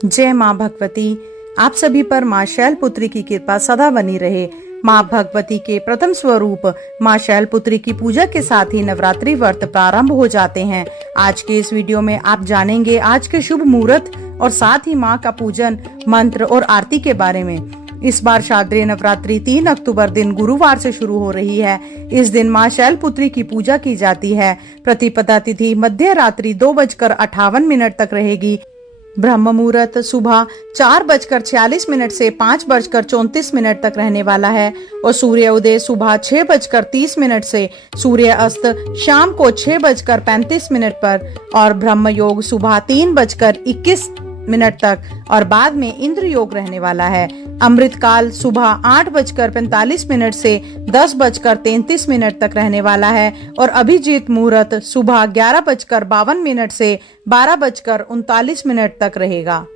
जय माँ भगवती। आप सभी पर माँ शैलपुत्री की कृपा सदा बनी रहे। माँ भगवती के प्रथम स्वरूप माँ शैलपुत्री की पूजा के साथ ही नवरात्रि व्रत प्रारंभ हो जाते हैं। आज के इस वीडियो में आप जानेंगे आज के शुभ मुहूर्त और साथ ही माँ का पूजन, मंत्र और आरती के बारे में। इस बार शारदीय नवरात्रि 3 अक्टूबर दिन गुरुवार से शुरू हो रही है। इस दिन माँ शैलपुत्री की पूजा की जाती है। प्रतिपदा तिथि मध्य रात्रि 2:58 तक रहेगी। ब्रह्म मुहूर्त सुबह 4:46 से 5:34 तक रहने वाला है और सूर्य उदय सुबह 6:30 से सूर्य अस्त शाम को 6:35 पर और ब्रह्म योग सुबह 3:21 तक और बाद में इंद्र योग रहने वाला है। अमृत काल सुबह 8:45 से 10:33 तक रहने वाला है और अभिजीत मुहूर्त सुबह 11:52 से 12:39 तक रहेगा।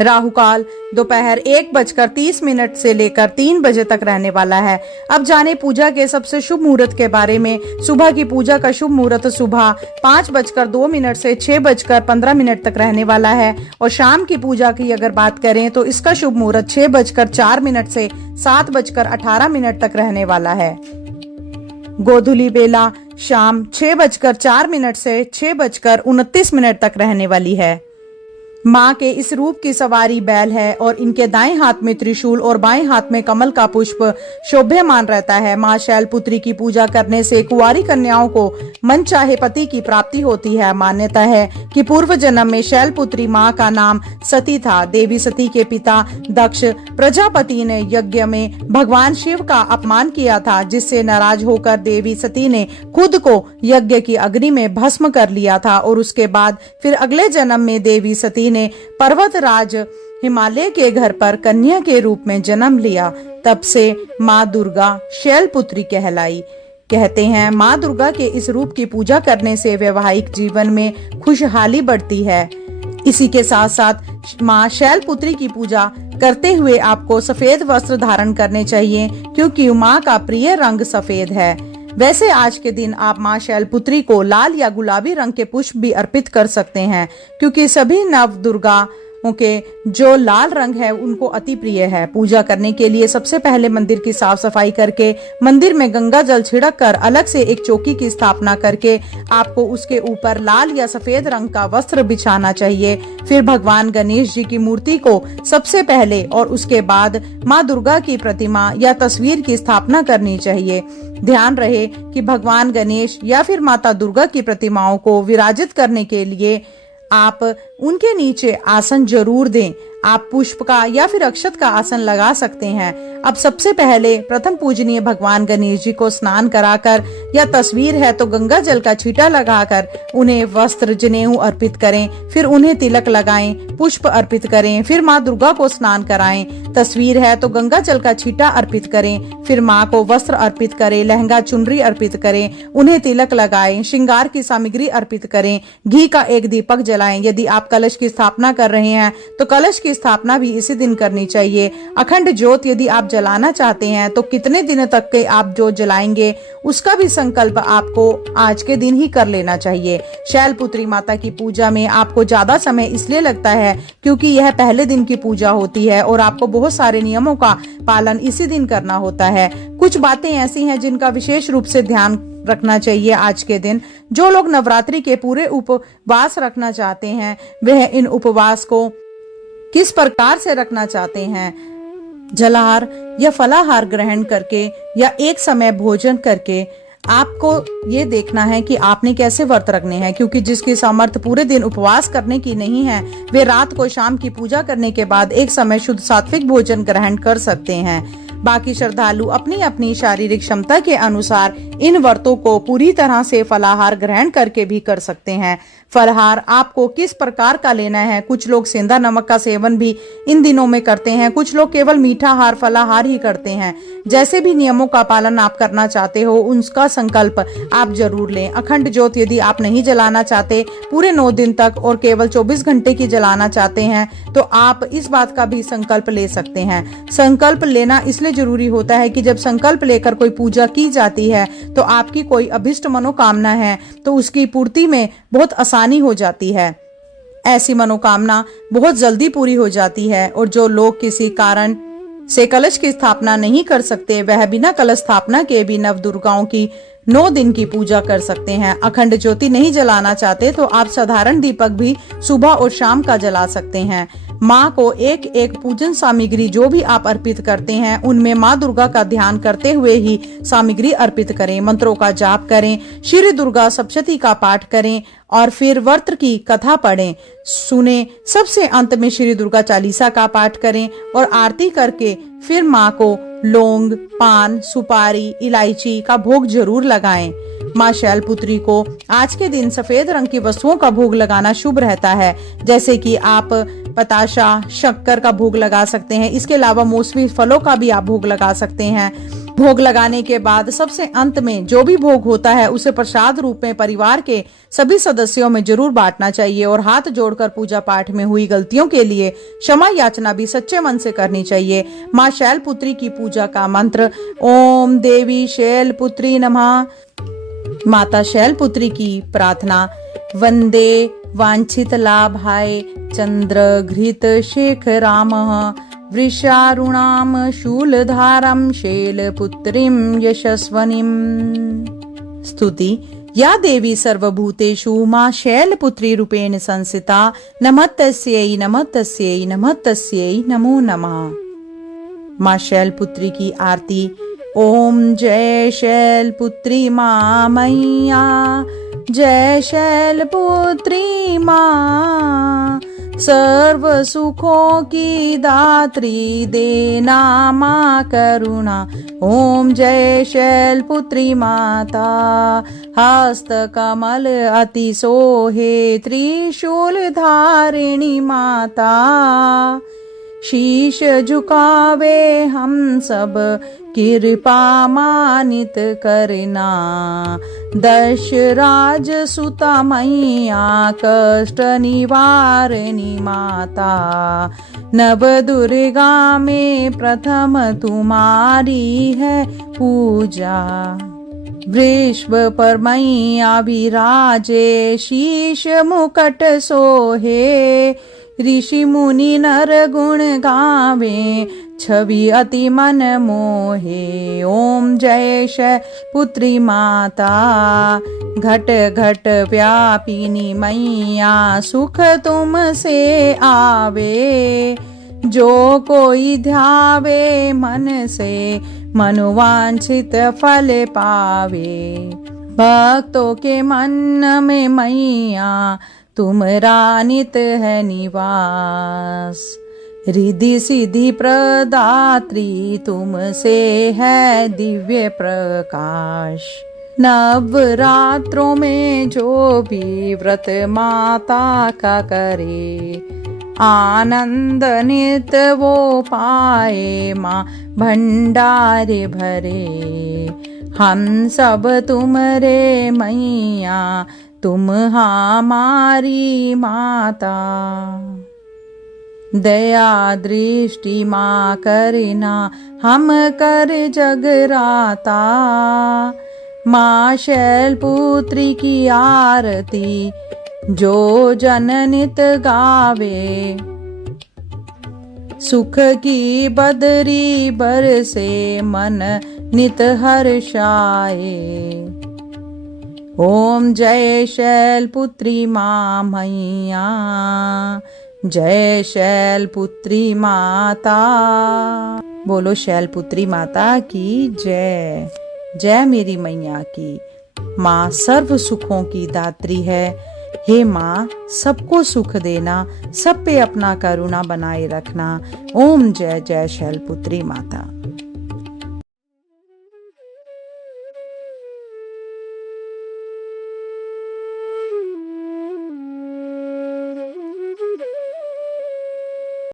राहु काल दोपहर 1:30 से लेकर 3 बजे तक रहने वाला है। अब जाने पूजा के सबसे शुभ मुहूर्त के बारे में। सुबह की पूजा का शुभ मुहूर्त सुबह 5:02 से 6:15 तक रहने वाला है और शाम की पूजा की अगर बात करें तो इसका शुभ मुहूर्त 6:04 से 7:18 तक रहने वाला है। गोधूली बेला शाम 6:04 से 6:29 तक रहने वाली है। माँ के इस रूप की सवारी बैल है और इनके दाएं हाथ में त्रिशूल और बाएं हाथ में कमल का पुष्प शोभ्यमान रहता है। माँ शैलपुत्री की पूजा करने से कुंवारी कन्याओं को मनचाहे पति की प्राप्ति होती है। मान्यता है कि पूर्व जन्म में शैलपुत्री माँ का नाम सती था। देवी सती के पिता दक्ष प्रजापति ने यज्ञ में भगवान शिव का अपमान किया था, जिससे नाराज होकर देवी सती ने खुद को यज्ञ की अग्नि में भस्म कर लिया था और उसके बाद फिर अगले जन्म में देवी सती ने पर्वतराज हिमालय के घर पर कन्या के रूप में जन्म लिया। तब से माँ दुर्गा शैलपुत्री कहलाई। कहते हैं माँ दुर्गा के इस रूप की पूजा करने से वैवाहिक जीवन में खुशहाली बढ़ती है। इसी के साथ साथ माँ शैलपुत्री की पूजा करते हुए आपको सफेद वस्त्र धारण करने चाहिए, क्योंकि माँ का प्रिय रंग सफेद है। वैसे आज के दिन आप माँ शैलपुत्री को लाल या गुलाबी रंग के पुष्प भी अर्पित कर सकते हैं, क्योंकि सभी नव दुर्गा के जो लाल रंग है उनको अति प्रिय है। पूजा करने के लिए सबसे पहले मंदिर की साफ सफाई करके मंदिर में गंगा जल छिड़क कर अलग से एक चौकी की स्थापना करके आपको उसके ऊपर लाल या सफेद रंग का वस्त्र बिछाना चाहिए। फिर भगवान गणेश जी की मूर्ति को सबसे पहले और उसके बाद माँ दुर्गा की प्रतिमा या तस्वीर की स्थापना करनी चाहिए। ध्यान रहे कि भगवान गणेश या फिर माता दुर्गा की प्रतिमाओं को विराजित करने के लिए आप उनके नीचे आसन जरूर दें। आप पुष्प का या फिर अक्षत का आसन लगा सकते हैं। अब सबसे पहले प्रथम पूजनीय भगवान गणेश जी को स्नान कराकर या तस्वीर है तो गंगा जल का छींटा लगाकर उन्हें वस्त्र जनेऊ अर्पित करें। फिर उन्हें तिलक लगाएं, पुष्प अर्पित करें। फिर माँ दुर्गा को स्नान कराएं। तस्वीर है तो गंगा जल का छींटा अर्पित करें। फिर माँ को वस्त्र अर्पित करें, लहंगा चुनरी अर्पित करें, उन्हें तिलक लगाएं, श्रृंगार की सामग्री अर्पित करें, घी का एक दीपक जलाएं। यदि आप कलश की स्थापना कर रहे हैं तो कलश की स्थापना भी इसी दिन करनी चाहिए। अखंड ज्योत यदि आप जलाना चाहते हैं तो कितने दिनों तक के आप ज्योत जलाएंगे उसका भी संकल्प आपको आज के दिन ही कर लेना चाहिए। शैलपुत्री माता की पूजा में आपको ज्यादा समय इसलिए लगता है क्योंकि यह पहले दिन की पूजा होती है और आपको बहुत सारे नियमों का पालन इसी दिन करना होता है। कुछ बातें ऐसी हैं जिनका विशेष रूप से ध्यान रखना चाहिए आज के दिन। जो लोग नवरात्रि के पूरे उपवास रखना चाहते हैं वह इन उपवास को किस प्रकार से रखना चाहते हैं, जलाहार या फलाहार ग्रहण करके या एक समय भोजन करके, आपको ये देखना है कि आपने कैसे व्रत रखने हैं। क्योंकि जिसकी सामर्थ्य पूरे दिन उपवास करने की नहीं है वे रात को शाम की पूजा करने के बाद एक समय शुद्ध सात्विक भोजन ग्रहण कर सकते हैं। बाकी श्रद्धालु अपनी अपनी शारीरिक क्षमता के अनुसार इन व्रतों को पूरी तरह से फलाहार ग्रहण करके भी कर सकते हैं। फलाहार आपको किस प्रकार का लेना है। कुछ लोग सेंधा नमक का सेवन भी इन दिनों में करते हैं, कुछ लोग केवल मीठा हार फलाहार ही करते हैं। जैसे भी नियमों का पालन आप करना चाहते हो उनका संकल्प आप जरूर लें। अखंड ज्योत यदि आप नहीं जलाना चाहते पूरे 9 दिन तक और केवल 24 घंटे की जलाना चाहते हैं तो आप इस बात का भी संकल्प ले सकते हैं। संकल्प लेना इसलिए जरूरी होता है कि जब संकल्प लेकर कोई पूजा की जाती है तो आपकी कोई अभिष्ट मनोकामना है तो उसकी पूर्ति में बहुत आसानी हो जाती है। ऐसी मनोकामना बहुत जल्दी पूरी हो जाती है। और जो लोग किसी कारण से कलश की स्थापना नहीं कर सकते, वह बिना कलश स्थापना के भी नव दुर्गाओं की 9 दिन की पूजा कर सकते हैं। अखंड ज्योति नहीं जलाना चाहते तो आप साधारण दीपक भी सुबह और शाम का जला सकते हैं। माँ को एक एक पूजन सामग्री जो भी आप अर्पित करते हैं उनमें माँ दुर्गा का ध्यान करते हुए ही सामग्री अर्पित करें। मंत्रों का जाप करें, श्री दुर्गा सप्तशती का पाठ करें और फिर व्रत की कथा पढ़ें, सुने। सबसे अंत में श्री दुर्गा चालीसा का पाठ करें और आरती करके फिर माँ को लौंग, पान, सुपारी, इलायची का भोग जरूर लगाएं। माँ शैलपुत्री को आज के दिन सफेद रंग की वस्तुओं का भोग लगाना शुभ रहता है, जैसे कि आप पताशा, शक्कर का भोग लगा सकते हैं। इसके अलावा मौसमी फलों का भी आप भोग लगा सकते हैं। भोग लगाने के बाद सबसे अंत में जो भी भोग होता है उसे प्रसाद रूप में परिवार के सभी सदस्यों में जरूर बांटना चाहिए और हाथ जोड़कर पूजा पाठ में हुई गलतियों के लिए क्षमा याचना भी सच्चे मन से करनी चाहिए। माँ शैलपुत्री की पूजा का मंत्र ओम देवी शैलपुत्री नमः। माता शैलपुत्री की प्रार्थना वंदे वांछित लाभाय चंद्र घृत शेखरामः वृषारुणाम शूलधारम शैलपुत्रीं यशस्वनीं। स्तुति। या देवी सर्वभूतेषु मां शैलपुत्री रूपेण संस्थिता नमस्तस्यै नमस्तस्यै नमस्तस्यै नमो नमः। मां शैलपुत्री की आरती। ओम जय शैलपुत्री मां मैया, जय शैलपुत्री मां, सर्व सुखों की दात्री देना मां करुणा। ओम जय शैलपुत्री माता, हस्त कमल अति सोहे त्रिशूल धारिणी माता, शीश झुकावे हम सब कृपा मानित करना। दशराज सुता मैया कष्ट निवारणी माता, नव दुर्गा में प्रथम तुम्हारी है पूजा। वृषभ पर मैया विराजे शीश मुकुट सोहे, ऋषि मुनि नर गुण गावे छवि अति मन मोहे। ओम जय शैलपुत्री माता, घट घट व्यापिनी मैया, सुख तुम से आवे। जो कोई ध्यावे मन से मनोवांछित फल पावे। भक्तों के मन में मैया तुम्हारा नित है निवास। रिद्धि सिद्धि प्रदात्री तुमसे है दिव्य प्रकाश। नवरात्रों में जो भी व्रत माता का करे, आनंद नित वो पाए माँ भंडारे भरे। हम सब तुमरे मैया, तुम हमारी माता। दया दृष्टि माँ करना हम कर जगराता। माँ शैलपुत्री की आरती जो जन नित गावे। सुख की बदरी बरसे मन नित हर्षाए। ओम जय शैलपुत्री माँ मैया, जय शैलपुत्री माता। बोलो शैलपुत्री माता की जय। जय मेरी मैया की। माँ सर्व सुखों की दात्री है। हे माँ, सबको सुख देना, सब पे अपना करुणा बनाए रखना। ओम जय जय शैलपुत्री माता।